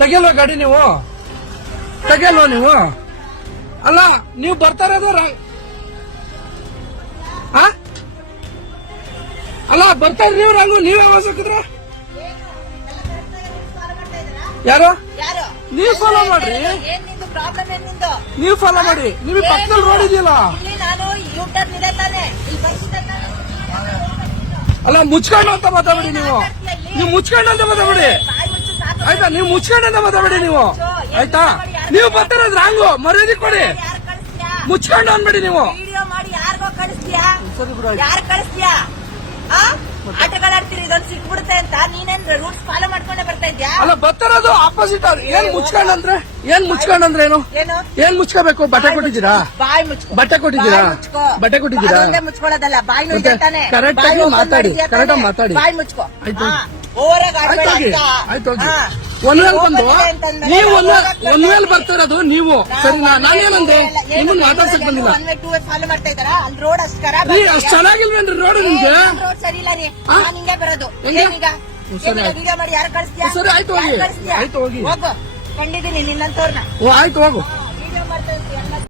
ತೆಗಿಯಲ್ವಾ ಗಾಡಿ ನೀವು? ತೆಗಿಯಲ್ವಾ ನೀವು? ಅಲ್ಲ ನೀವು ಬರ್ತಾ ಇರೋದು ಅಲ್ಲ ಬರ್ತಾ ಇದ್ರಿ ನೀವು ರಾಂಗು ನೀವೇ ಆವಾಜ್ ಹಾಕಿದ್ರ? ಯಾರು? ನೀವು ಫಾಲೋ ಮಾಡ್ರಿ, ನೀವು ಫಾಲೋ ಮಾಡಿ. ನಿಮಗೆ ಪಕ್ಕದಲ್ಲಿ ರೋಡ್ ಇದೆಯಲ್ಲ. ಅಲ್ಲ ಮುಚ್ಕೊಂಡು ಅಂತ ಮಾತಾಡಿ ನೀವು ಮುಚ್ಕೊಂಡು ಅಂತ ಮಾತಾಡಿ ಆಯ್ತಾ? ನೀವು ಮುಚ್ಕೊಂಡು ಅಂತ ಮಾತಾಡಿ ನೀವು ಆಯ್ತಾ? ನೀವು ಬರ್ತಿರೋದು ರಾಂಗು, ಮರ್ಯಾದೆ ಕೊಡಿ. ಮುಚ್ಕೊಂಡು ಅನ್ಬೇಡಿ ನೀವು. ಆಟಗಳಾಡ್ತೀರಿ, ಇದೊಂದು ಸಿಕ್ಬಿಡುತ್ತೆ ಅಂತ ನೀನೇನ್ ರೂಲ್ಸ್ ಫಾಲೋ ಮಾಡ್ಕೊಂಡೆ ಬರ್ತಾ ಇದ್ಯಾ? ಅಲ್ಲ ಬರ್ತಿರೋದು ಆಪೋಸಿಟ್. ಏನ್ ಮುಚ್ಕೊಂಡಂದ್ರೆ ಏನು? ಏನ್ ಮುಚ್ಕೋಬೇಕು? ಬಟ್ಟೆ ಕೊಟ್ಟಿದ್ದೀರಾ? ಬಾಯ್ ಮುಚ್ಕೊ. ಬಟ್ಟೆ ಕೊಟ್ಟಿದ್ದೀರಾ? ಬಟ್ಟೆ ಕೊಟ್ಟಿದ್ದೀರಾ? ಮುಚ್ಕೊಳ್ಳೋದಲ್ಲ, ಬಾಯ್ ಕರೆಕ್ಟ್ ಆಗಿ ಮಾತಾಡಿ, ಕರೆಕ್ಟ್ ಆಗಿ ಮಾತಾಡಿ. ಬಾಯ್ ಮುಚ್ಕೊ. ಆಯ್ತು ಆಯ್ತು ಹೋಗಿ. ಒಂದ್ವೇಲ್ ಬಂದು ನೀವು ಒಂದ್ವೇಲ್ ಬರ್ತಿರೋದು ನೀವು ಸರಿನಾ? ನಾನೇನಂದೆ ನಿಮ್ಮನ್ನ ಮಾತಾಡ್ಸಕ್ ಬಂದಿಲ್ಲ. ಫಾಲೋ ಮಾಡ್ತಾ ಇದ್ದಾರಾ? ಅಲ್ಲಿ ರೋಡ್ ಅಷ್ಟು ಖರಾಬ್, ಅಷ್ಟು ಚೆನ್ನಾಗಿಲ್ವೇನ್ರಿ ರೋಡ್ ನಿಮ್ಗೆ? ರೋಡ್ ಸರಿ ಇಲ್ಲ ರೀ. ನಾನು ಹಿಂಗೆ ಬರೋದು. ವಿಡಿಯೋ ಮಾಡಿ ಯಾರು ಕಳಿಸ್ತೀಯಾ? ಸರಿ ಆಯ್ತು ಹೋಗಿ, ಆಯ್ತು ಹೋಗಿ. ಹೋಗು, ಕಂಡಿದ್ದೀನಿ ನಿನ್ನಂತವ್ರನ್ನ. ಆಯ್ತು ಹೋಗು.